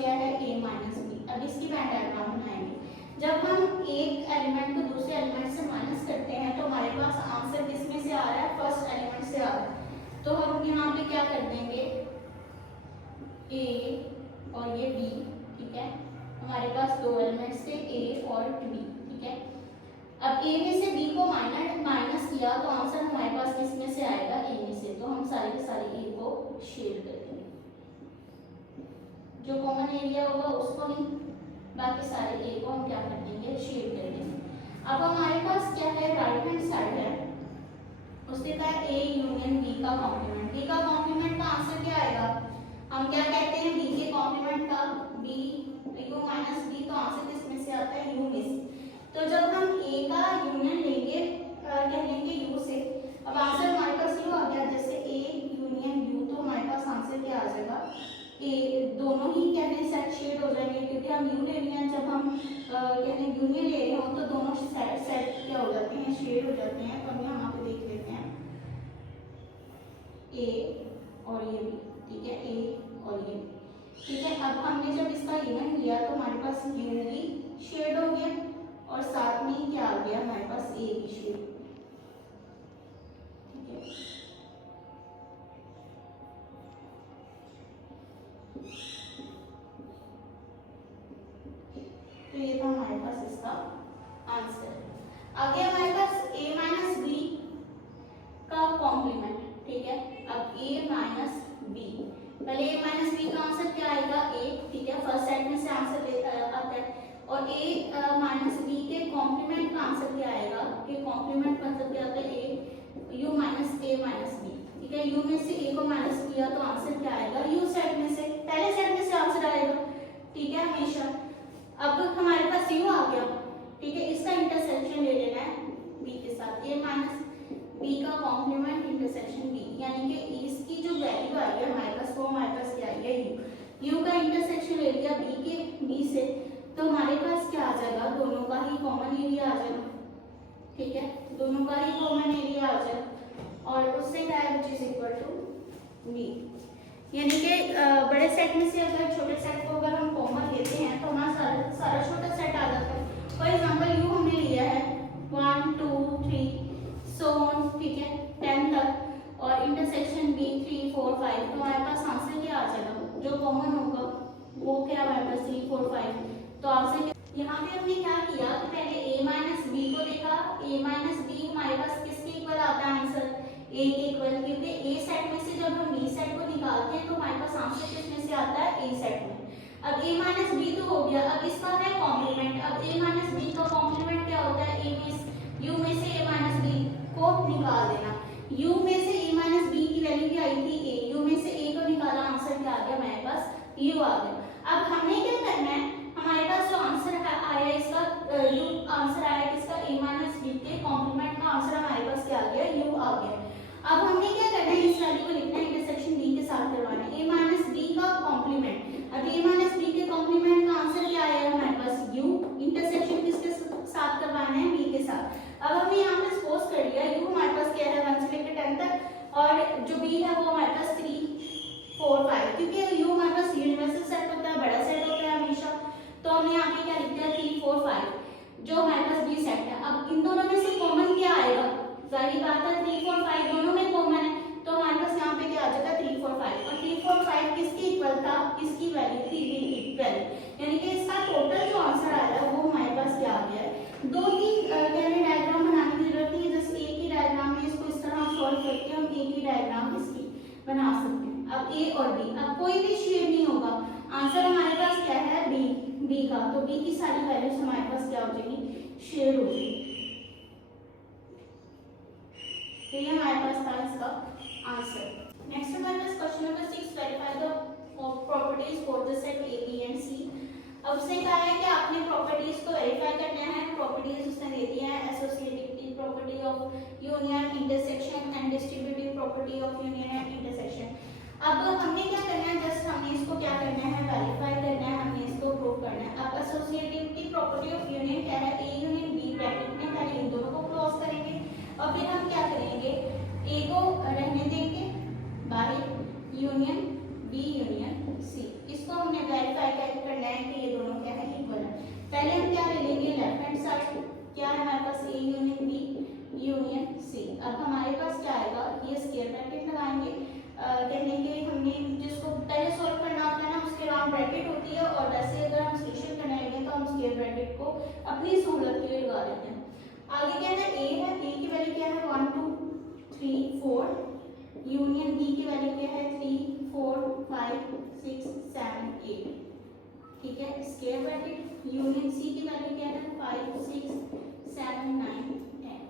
क्या है a minus B. अब इसकी वेन डायग्राम बनाएंगे। जब हम एक एलिमेंट को दूसरे एलिमेंट से माइनस करते हैं तो हमारे पास आंसर किसमें से आ रहा है, फर्स्ट एलिमेंट से आ रहा है। तो हम यहाँ पे क्या कर देंगे, a और ये b, ठीक है। हमारे पास दो एलिमेंट्स थे a और b, ठीक है। अब a में से b को माइनस किया तो आंसर हमारे पास किसमें से आएगा, a में से। तो हम सारे के सारे a को शेड कर देंगे, जो कॉमन एरिया होगा उसको नहीं, बाकी सारे a को हम क्या कर देंगे, शेड कर देंगे। अब हमारे पास क्या है, राइट हैंड साइड है, उसके बाद a यूनियन b का कॉम्प्लीमेंट। b का कॉम्प्लीमेंट का आंसर क्या आएगा, हम क्या कहते हैं, b के कॉम्प्लीमेंट का b u माइनस b, तो आंसर किसमें से आता है, u में से। तो जब हम a का यूनियन लेंगे, क्या लेंगे, u से। अब आंसर हमारे पास u आ गया, जैसे a यूनियन u, तो हमारे पास आंसर क्या आ जाएगा, a, दोनों ही कहते हैं सेट शेड हो जाएंगे, क्योंकि हम u ले रहे हैं, जब हम कहते हैं यूनियन ले रहे हो तो दोनों सेट क्या हो जाते हैं, शेड हो जाते हैं। तो हम यहाँ पे देख लेते हैं a और ये b, ठीक है, a और ये b, ठीक है। अब हमने जब इसका यूनियन लिया तो हमारे पास u भी शेड हो गया और साथ में क्या आ गया, हमारे पास a भी शेड, ठीक है। तो ये था हमारे पास इसका आंसर। आगे हमारे पास a माइनस बी का कॉम्प्लीमेंट, ठीक है। अब a माइनस बी, पहले a माइनस बी का आंसर क्या आएगा, a, ठीक है, फर्स्ट सेट में से आंसर आता है। और a माइनस बी के कॉम्प्लीमेंट का आंसर क्या आएगा, कि कॉम्प्लीमेंट मतलब क्या होता है, a u minus a minus b, ठीक है। u में से a को माइनस किया तो आंसर क्या आएगा, u सेट में से, पहले सेट में से आंसर आएगा, ठीक है, हमेशा। अब हमारे पास u आ गया, ठीक है, इसका इंटरसेक्शन ले लेना है b के साथ, a माइनस b का कॉम्प्लीमेंट इंटरसेक्शन b, यानी कि इसकी जो वैल्यू आई है हमारे पास, वो हमारे पास क्या आई है, u का इंटरसेक्शन ले लिया b से, तो हमारे पास क्या आ जाएगा, दोनों का ही कॉमन एरिया आ जाएगा, ठीक है, दोनों का ही कॉमन एरिया आ जाएगा। और उससे क्या है, which is equal to b, यानी कि बड़े सेट में से अगर छोटे सेट को अगर हम कॉमन लेते हैं तो हमारा सारा छोटा सेट आ जाता है। फॉर एग्जांपल u हमने लिया है 1 2 3 सो ऑन, ठीक है, 10 तक, और इंटरसेक्शन b 3 4 5, तो हमारे पास आंसर क्या आ जाएगा, जो कॉमन होगा वो क्या हमारे पास 3 4 5, तो आंसर यहाँ पे हमने क्या किया कि पहले a माइनस बी को देखा, a माइनस बी हमारे पास किसके इक्वल आता है आंसर, a के इक्वल, क्योंकि a सेट में से जब हम b सेट को निकालते हैं तो हमारे पास आंसर किसमें से आता है, a सेट में। अब a माइनस बी तो हो गया, अब इसका है कॉम्प्लीमेंट। अब a माइनस बी का कॉम्प्लीमेंट क्या होता है, a में u में से a माइनस बी को निकाल देना। u में से a माइनस बी की वैल्यू क्या आई थी, a, u में से a को निकाला, आंसर क्या आ गया हमारे पास, u आ गया। अब हमने क्या करना है, हमारे पास जो आंसर आया इसका u आंसर आया किसका, a माइनस बी के कॉम्प्लीमेंट का आंसर हमारे पास क्या आ गया, u आ गया। अब हमने क्या करना है, इस वैल्यू को लिखना है, इंटरसेक्शन b के साथ करवाना है, a माइनस b का कॉम्प्लीमेंट। अब a माइनस b के कॉम्प्लीमेंट का आंसर क्या आया हमारे पास, u, इंटरसेक्शन किसके साथ करवाना है, b के साथ। अब हमने यहाँ पे सपोज कर लिया u हमारे पास क्या है 1 से लेकर 10 तक, और जो b है वो हमारे पास 3 4 5, क्योंकि u हमारे पास यूनिवर्सल सेट होता है, बड़ा सेट होता है हमेशा, तो हमने यहाँ पे क्या लिख दिया 3 4 5, जो हमारे पास b सेट है। अब इन दोनों में से कॉमन क्या आएगा, जाहिर बात है 3 4 5 दोनों में कॉमन है, तो हमारे पास यहाँ पे क्या आ जाएगा 3 4 5, और 3 4 5 किसकी इक्वल था, किसकी वैल्यू थी, b की वैल्यू, यानी कि इसका टोटल जो आंसर आया वो हमारे पास क्या आ गया है। दो तीन कहने डायग्राम बनाने की जरूरत नहीं है, जैसे a की डायग्राम में इसको इस तरह सॉल्व करके हम a की डायग्राम इसकी बना सकते हैं। अब a और b, अब कोई भी शेड नहीं होगा, आंसर हमारे पास क्या है, b का, तो b की सारी वैल्यूज हमारे पास क्या हो जाएगी, शेड हो जाएगी। तो ये हमारे पास था इसका आंसर। नेक्स्ट हमारे पास question number 6, verify the properties for the set a b and c। अब उसने कहा है कि आपने प्रॉपर्टीज को वेरीफाई करना है। प्रॉपर्टीज उसने दे दिया है, associativity property of union, intersection and distributive property of union and intersection. अब हमने क्या करना है, जस्ट हमने इसको क्या करना है, वेरीफाई करना है, हमने इसको प्रूव करना है। अब एसोसिएटिविटी प्रॉपर्टी ऑफ यूनियन क्या है, a यूनियन b ब्रैकेट में पहले इन दोनों को क्लोज करेंगे और फिर हम क्या करेंगे, a को रहने देंगे बाहर, यूनियन b यूनियन c, इसको हमने वेरीफाई ये स्क्वायर ब्रैकेट लगाएंगे। कहने के हमने जिसको पहले सॉल्व करना होता है ना उसके राउंड ब्रैकेट होती है, और वैसे अगर हम सोल्यूशन करने लगे तो हम स्क्वायर ब्रैकेट को अपनी सहूलत के लिए लगा देते हैं। आगे क्या है, ए है, ए की वैल्यू क्या है 1 2 3 4, यूनियन बी की वैल्यू क्या है 3 4 5 6 7 8, ठीक है। स्क्वायर ब्रैकेट यूनियन सी की वैल्यू क्या है 5 6 7 9 10,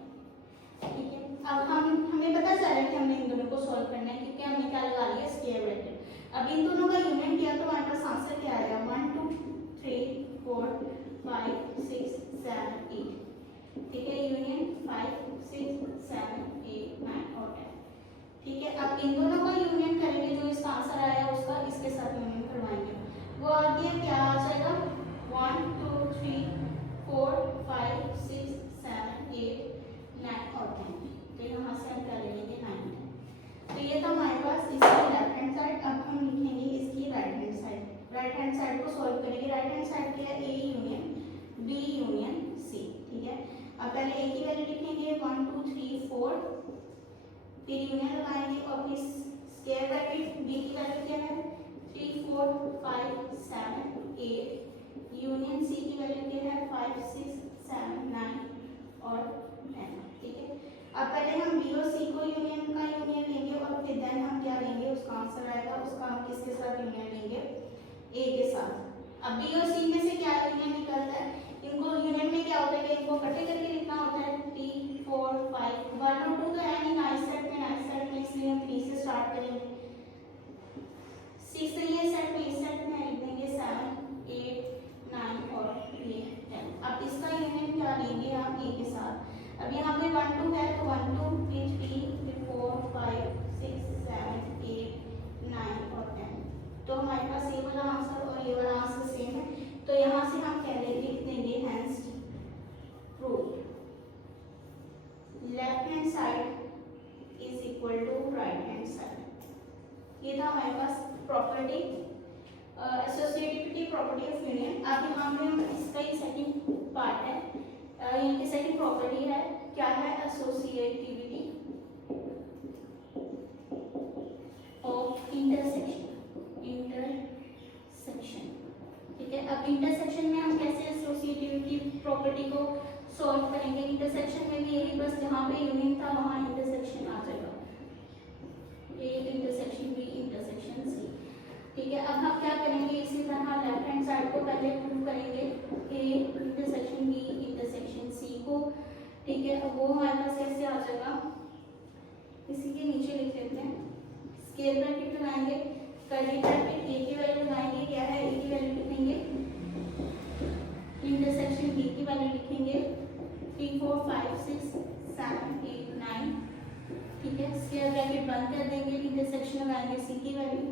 ठीक है। अब हमें पता चल रहा है कि हमने इन दोनों को सॉल्व करना है, क्योंकि हमने क्या लगा लिया स्क्वायर ब्रैकेट। अब इन दोनों का यूनियन किया तो हमारे पास आंसर क्या आएगा 1 2 3 4 5 6 7 8, ठीक है। यूनियन 5 6 7 8 9 और 10, ठीक है। अब इन दोनों का यूनियन करेंगे, जो इसका आंसर आया उसका इसके साथ यूनियन करवाएंगे, वो आ गया क्या आ जाएगा 1 2 3 4 5 6 7 8 9 और 10, तो यहाँ से हम क्या ले लेंगे 9। तो ये था हमारे पास इसकी लेफ्ट हैंड साइड। अब हम लिखेंगे इसकी right hand side. Right hand side को सॉल्व करेंगे। राइट हैंड साइड क्या है, A union B union C, ठीक है। अब पहले ए की वैल्यू लिखेंगे 1 2 3 4, फिर यूनियन लगाएंगे और फिर स्क्वायर ब्रैकेट, बी की वैल्यू क्या है 3 4 5 7 8, यूनियन सी की वैल्यू क्या है 5 6 7 9 और 10, ठीक है। अब पहले हम बी और सी को यूनियन लेंगे और फिर देन हम क्या लेंगे, उसका आंसर आएगा, उसका हम किसके साथ यूनियन लेंगे, ए के साथ। अब बी और सी में से क्या यूनियन निकलता है, इनको यूनियन में क्या होता है कि इनको इकट्ठे करके लिखना होता है 3 4 5, 1 और 2 तो है नहीं नाइस सेट में, इसलिए हम 3 से स्टार्ट करेंगे। 6 नहीं है सेट में, इस सेट में लिख देंगे 7 8 9 और ये 10। अब इसका यूनियन क्या लेंगे हम ए के साथ। अब यहाँ पे 1 2 है तो 1 2 फिर 3 फिर 4 5 6 7 8 9 और 10, तो हमारे पास ये वाला आंसर और ये वाला आंसर सेम है, तो यहाँ से हम क्या लिख देंगे hence proved left hand side is equal to right hand side. ये था हमारे पास property associativity property of union. अब यहाँ पे हम इसका ही सेकंड पार्ट है, यहाँ की सेकंड प्रॉपर्टी है क्या है, एसोसिएटिविटी ऑफ इंटरसेक्शन, ठीक है। अब इंटरसेक्शन में हम कैसे एसोसिएटिविटी प्रॉपर्टी को सॉल्व करेंगे, इंटरसेक्शन में भी यही, बस जहाँ पे यूनियन था वहाँ इंटरसेक्शन आ जाएगा, A intersection B intersection C, ठीक है। अब हम क्या करेंगे, इसी तरह लेफ्ट हैंड साइड को पहले प्रूव करेंगे A intersection B intersection C को, ठीक है। अब वो हमारे पास कैसे आ जाएगा, इसी के नीचे लिख लेते हैं, स्क्वायर ब्रैकेट लगाएंगे, कर्ली ब्रैकेट, ए की वैल्यू लगाएंगे क्या है, ए की वैल्यू लिखेंगे, इंटरसेक्शन बी की वैल्यू लिखेंगे 3 4 5 6 7 8 9, ठीक है। स्क्वायर ब्रैकेट बंद कर देंगे, इंटरसेक्शन लगाएंगे सी की वैल्यू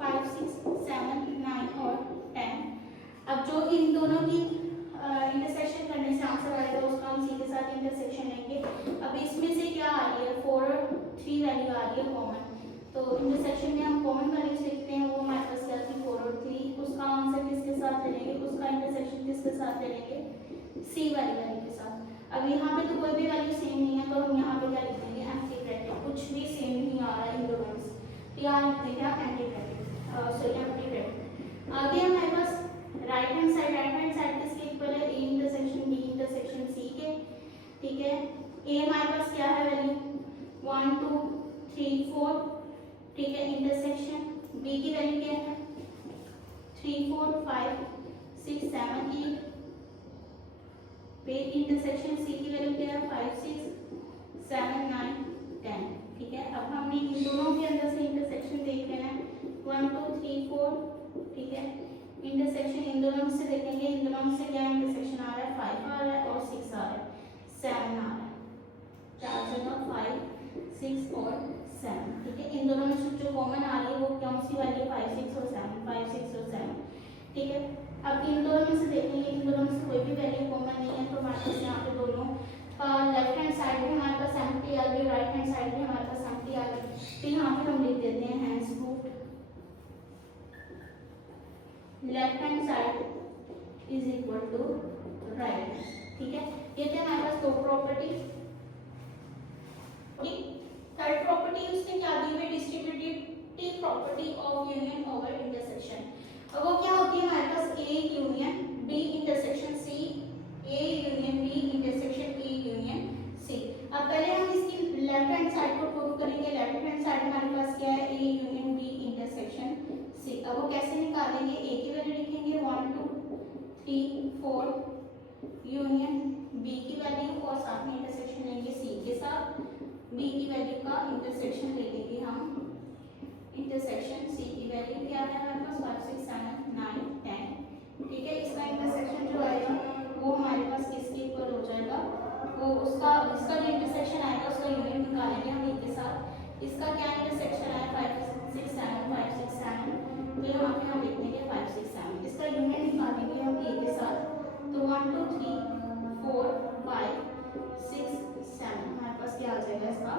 5 6 7 9 और 10। अब जो इन दोनों की इंटरसेक्शन करने से आंसर आएगा उसका हम सी के साथ इंटरसेक्शन लेंगे। अब इसमें से क्या आ रही है 4 और 3 वैल्यू आ रही है कॉमन, तो इंटरसेक्शन में हम कॉमन वैल्यूज लिखते हैं, वो हमारे पास क्या थी 4 और 3, उसका आंसर किसके साथ लेंगे, उसका इंटरसेक्शन किसके साथ लेंगे, सी वाली वैल्यू के साथ। अब यहाँ पे तो कोई भी वैल्यू सेम नहीं है, तो हम यहाँ पे क्या लिख देंगे एम्प्टी ब्रैकेट, कुछ भी सेम नहीं आ रहा है इन दोनों में, तो यहाँ लिख देंगे एम्प्टी ब्रैकेट। आगे हमारे पास राइट हैंड साइड किसके इक्वल है, A intersection B intersection C के, ठीक है। ए हमारे पास क्या है वैल्यू 1 2 3 4, ठीक है। इंटरसेक्शन बी की वैल्यू क्या है 3 4 5 6 7 8, फिर इंटरसेक्शन सी की वैल्यू क्या है 5 6 7 9 10, ठीक है। अब हमने इन दोनों के अंदर से इंटरसेक्शन देख लेना है 1 2 3 4, ठीक है। इंटरसेक्शन इन दोनों से देखेंगे, इन दोनों से क्या इंटरसेक्शन आ रहा है 5 आ रहा है और 6 आ रहा है, 7 आ रहा है, चार जगह 5 6 और 7, ठीक है। इन दोनों में से जो कॉमन आ रही है वो कौन सी वाली है 5 6 और 7, 5 6 और 7, ठीक है। अब इन दोनों में से देखेंगे, इन दोनों में से कोई भी वैल्यू कॉमन नहीं है, तो हमारे पास यहाँ पे दोनों लेफ्ट हैंड साइड भी हमारे पास एम्प्टी आ गई, राइट हैंड साइड भी हमारे पास एम्प्टी आ गई, तो यहाँ पे हम लिख देते हैं hence proved left hand side is equal to right, ठीक है। ये थे हमारे पास दो प्रॉपर्टी, ठीक। थर्ड प्रॉपर्टी उसने क्या दी है, distributive property of union over intersection. अब वो क्या होती है हमारे पास, A union B intersection C, A union B intersection A union C. अब पहले हम इसकी लेफ्ट हैंड साइड को प्रूव करेंगे। लेफ्ट हैंड साइड हमारे पास क्या है, A union B intersection C. अब वो कैसे निकालेंगे, ए की वैल्यू लिखेंगे 1 2 3 4 यूनियन बी की वैल्यू और साथ में इंटरसेक्शन लेंगे सी के साथ, बी की वैल्यू का इंटरसेक्शन ले लेंगे हम, इंटरसेक्शन सी की वैल्यू क्या है हमारे पास 5 6 7 9 10। ठीक है, इसका इंटरसेक्शन जो आएगा वो हमारे पास किसके इक्वल हो जाएगा, वो उसका इसका जो इंटरसेक्शन आएगा उसका यूनियन निकालेंगे हम ए के साथ। इसका क्या इंटरसेक्शन आया 5 6 7 5 6 7, तो यहाँ पे हम लिख देंगे 5 6 7। इसका यूनियन निकालेंगे हम ए के साथ, तो 1 2 3 4 5 6 7 हमारे पास क्या आ जाएगा, इसका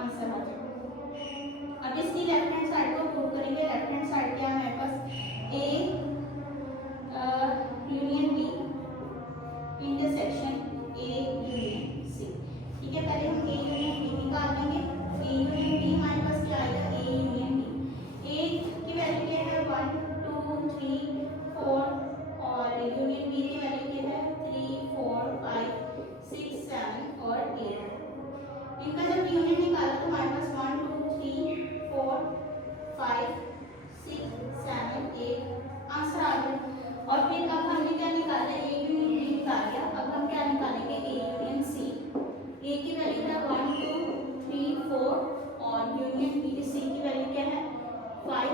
आंसर आ जाएगा। अब इसकी लेफ्ट हैंड साइड को प्रूव करेंगे। लेफ्ट हैंड साइड क्या है हमारे पास, A union B intersection A union C. ठीक है, पहले हम ए यूनियन बी निकाल लेंगे। ए यूनियन बी हमारे पास क्या आएगा, ए यूनियन बी, ए की वैल्यू क्या है 1 2 3 4 और यूनियन बी की वैल्यू क्या है 3 4 5 6 7 और 8। इनका जब यूनियन निकाला तो हमारे पास 1 2 3 4 5 6 7 8 आंसर आ गया। और फिर अब हमने क्या निकाला, ए यूनियन बी निकाल लिया। अब हम क्या निकालेंगे, ए यूनियन सी। ए की वैल्यू है 1 2 3 4 और यूनियन बी सी की वैल्यू क्या है 5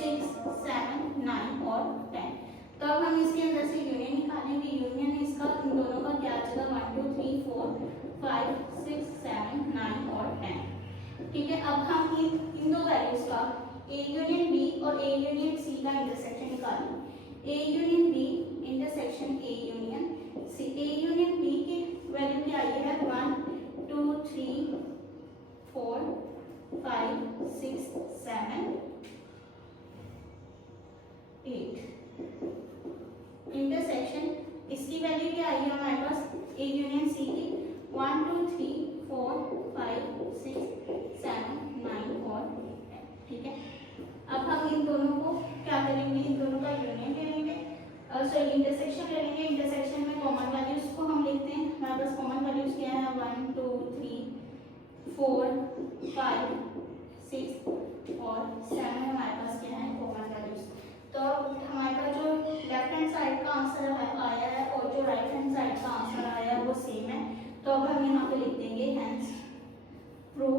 6 7 9 और 10। तो अब हम इसके अंदर से यूनियन निकालेंगे। यूनियन इसका इन दोनों का क्या आ जाएगा 1 2 3 4 5 6 7 9 और 10। ठीक है, अब हम इन दो वैल्यूज का ए यूनियन बी और ए यूनियन सी का इंटरसेक्शन निकालेंगे। A union B intersection A union C. A union B की वैल्यू क्या आई है 1 2 3 4 5 6 7 8। इंटरसेक्शन इसकी वैल्यू क्या आई है हमारे पास, ए यूनियन सी की 1 2 3 4 5 6 7 9 और 10। ठीक है, अब हम इन दोनों को क्या करेंगे, इन दोनों का यूनियन ले लेंगे और सॉरी इंटरसेक्शन ले लेंगे। इंटरसेक्शन में कॉमन वैल्यूज को हम लिखते हैं। हमारे पास कॉमन वैल्यूज क्या है 1 2 3 4 5 6 और 7 हमारे पास क्या है कॉमन वैल्यूज। तो हमारे पास जो लेफ्ट हैंड साइड का आंसर आया है और जो राइट हैंड साइड का आंसर आया है वो सेम है। तो अब हम यहाँ पे लिख देंगे हेंस प्रूव।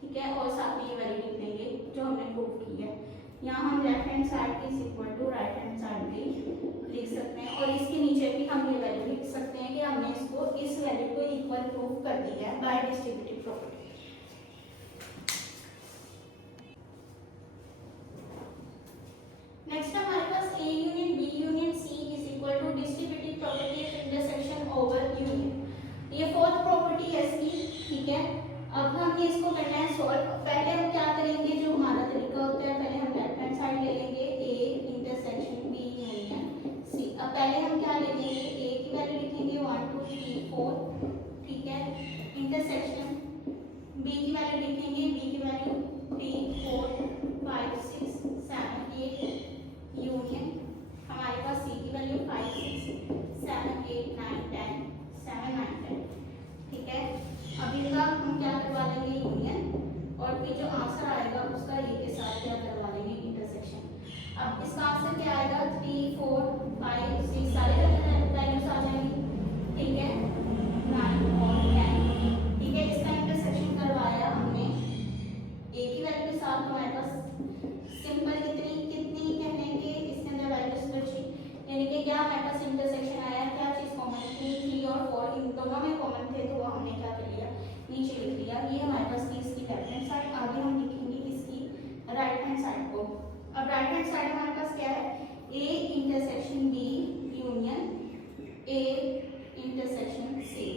ठीक है, और साथ में ये वैल्यू लिख देंगे जो हमने प्रूव की है। यहाँ हम left hand side is equal to right hand side भी लिख सकते हैं और इसके नीचे भी हम ये वैल्यू लिख सकते हैं कि हमने इसको इस वैल्यू को इक्वल प्रूव कर दिया है बाय डिस्ट्रीब्यूटिव प्रॉपर्टी। नेक्स्ट हमारे पास A union B union C is equal to distributive property of intersection over union. ये फोर्थ प्रॉपर्टी है इसकी। ठीक है, अब हम इसको करना है सॉल्व। पहले हम क्या करेंगे, जो हमारा तरीका होता है, पहले हम लेफ्ट हैंड साइड ले लेंगे A intersection B union C. अब पहले हम क्या ले लेंगे, ए की वैल्यू लिखेंगे 1 2 3 4। ठीक है, इंटरसेक्शन बी की वैल्यू लिखेंगे, बी की वैल्यू 3 4 5 6 7 8 यूनियन हमारे पास सी की वैल्यू 5 6 7 8 9 10 7 9 10। ठीक है, अब इनका हम क्या करवा लेंगे यूनियन और फिर जो आंसर आएगा उसका ए के साथ क्या करवा लेंगे इंटरसेक्शन। अब इसका आंसर क्या आएगा 3 4 5 6 सारे वैल्यूज आ जाएंगी। ठीक है, 9 और 10। ठीक है, इसका इंटरसेक्शन करवाया हमने ए की वैल्यू के साथ। हमारे पास सिंपल कितनी कहने के इसके अंदर वैल्यूज बची, यानी कि क्या हमारे पास इंटरसेक्शन आया, क्या चीज कॉमन थी 3 और 4, इन दोनों में कॉमन थे तो वो हमने क्या कर लिया नीचे लिख लिया। ये हमारे पास थी इसकी लेफ्ट हैंड साइड। आगे हम लिखेंगे इसकी राइट हैंड साइड को। अब राइट हैंड साइड हमारे पास क्या है, A intersection B union A intersection C.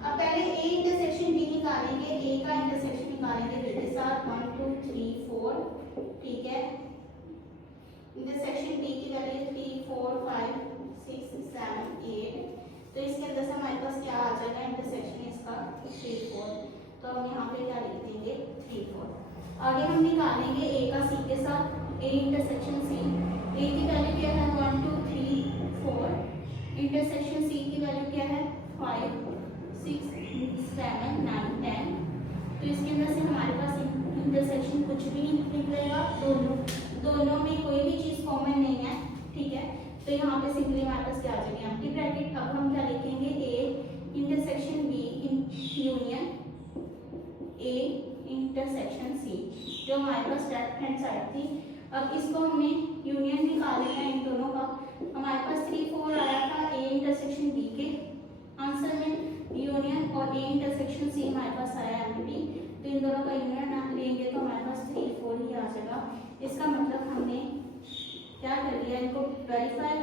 अब पहले ए इंटरसेक्शन बी निकालेंगे, ए का इंटरसेक्शन निकालेंगे बी के साथ 1 2 3 4। ठीक है, इंटरसेक्शन बी की वैल्यू 3 4 5 6 7 8। तो इसके अंदर से हमारे पास क्या आ जाएगा, निकलेगा दोनों, दोनों में कोई भी चीज कॉमन नहीं है, ठीक है। तो यहाँ पे सिंपली हमारे पास क्या आ जाएगी, एम्प्टी ब्रैकेट। अब हम क्या लिखेंगे, A intersection B union A intersection C, जो हमारे पास लेफ्ट हैंड साइड थी। अब इसको हमने यूनियन निकाल लिया इन दोनों का। हमारे पास 3 4 आया था ए इंटरसेक्शन बी के आंसर में यूनियन, और ए इंटरसेक्शन सी हमारे पास आया एम्प्टी। तो इन दोनों का यूनियन लेंगे तो हमारे पास 3 4 ही आ जाएगा। इसका मतलब हमने क्या कर लिया, इनको वेरीफाई